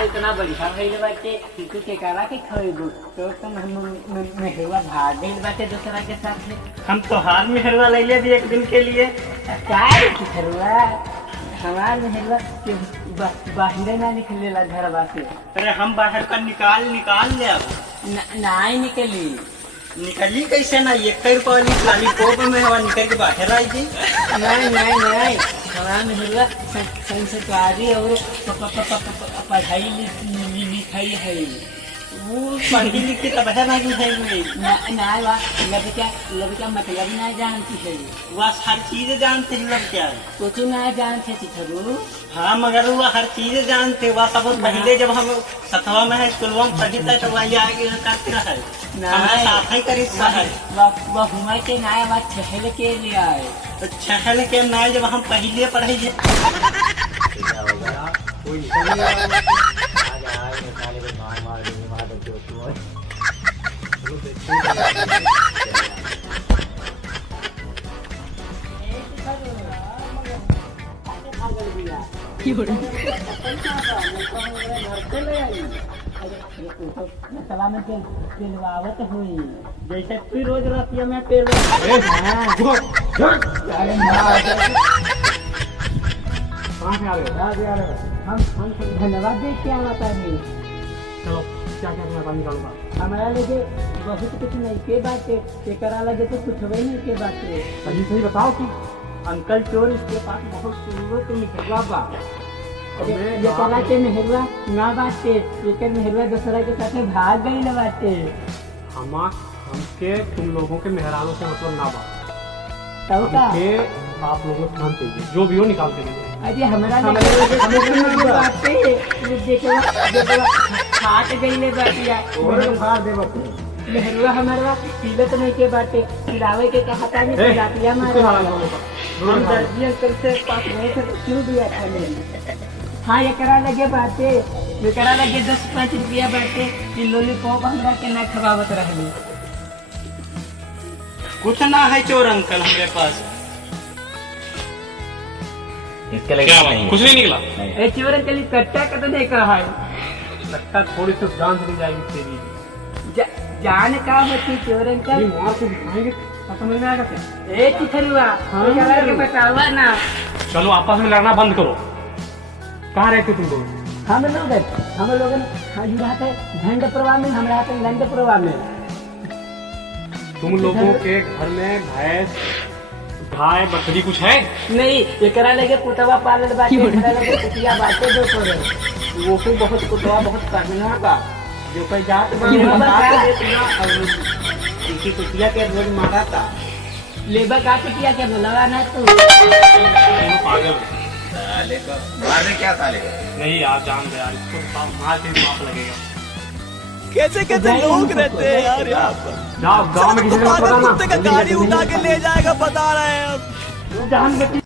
इतना बढ़िया भइल बाटे तू के करा के खइबू तो तुम मेहरवा भाग गइल बाटे दूसरा के साथ में। हम तो हाल मेहरवा लैले भी एक दिन के लिए। काय मेहरवा हमार मेहरवा के बाहर ना निकलेला घरवा से। अरे हम बाहर का निकाल ले अब नहीं निकली। निकली कैसे ना एक रुपया खाली पोप में हवा निकल के बाहर आई थी। नहीं हमारा मेहरवा संस्कारी और पढ़ाई लिखाई है वो पढ़ी लिखी तब है ना कि है लड़का मतलब ना जानती है। वह हर चीज जानते हैं लड़का कुछ ना जानते थी। हाँ मगर वो हर चीज जानते। वह सब पहले जब हम सतवा में है स्कूल में पढ़ी था तो वही आगे करते रहे साथ ही करी वह हुआ के नया बात छहल के लिए आए। तो छहल के नया जब हम पहले पढ़े पेलवावत हुई जैसे फिर रोज रातिया में पेड़ हम धन्यवाद दे क्या आता है। चलो क्या निकालूंगा। हमारा लगे बहुत कुछ नहीं के बात के करा लगे तो कुछ वही नहीं के बात अभी सही बताओ कि अंकल चोर इसके पास बहुत सुंदर तो निकलवा बा ये करा के मेहरवा ना बाटे ये मेहरवा दूसरा के साथ भाग गई ना बाटे। हमके तुम लोगों के मेहरानों से मतलब ना बात आप लोगों को ध्यान चाहिए जो भी हो निकाल के दीजिए। अरे हमारा फाट गई ले बाटिया मेहरवा हमारा पीलत नहीं के बाटे खिलावे के कहा था नहीं खिलातिया मारा हम दर्जी अंकल से पास नहीं थे तो क्यों दिया था मेरी। हाँ ये करा लगे बाटे ये करा लगे 10-5 रुपया बाटे कि लॉलीपॉप हमरा के ना खवावत रहली। कुछ ना है चोर अंकल हमारे पास। इसके लिए कुछ नहीं निकला। ए चोर अंकल कट्टा का तो नहीं कहा है। लगता थोड़ी सी जान से जाएगी तेरी जान का होती चोर अंकल मार के दिखाएंगे समझ में आएगा क्या। ए चिथरुआ करा के बतावा ना। चलो आपस में लड़ना बंद करो। कहाँ रहते तुम लोग। हम लोग रहते झंड प्रवाह में हम रहते लंड प्रवाह में। तुम लोगों के घर में भैंस गाय बकरी कुछ है नहीं ये करा लगे कुतवा पालन बाटे करा लगे कुतिया बाटे दो छोरे वो को बहुत कुतवा बहुत करना बा जो कोई जात इसी कुतिया के रोज मारा था लेबा का कुतिया के बोलवा ना तू पागल साले को मारने क्या साले नहीं आप जान दे यार इसको मार के पाप लगेगा। कैसे कैसे लोग रहते हैं यार यहाँ पर। गाँव में किसी ने पता ना गाड़ी उठा के ले जाएगा बता रहे हैं हम। जान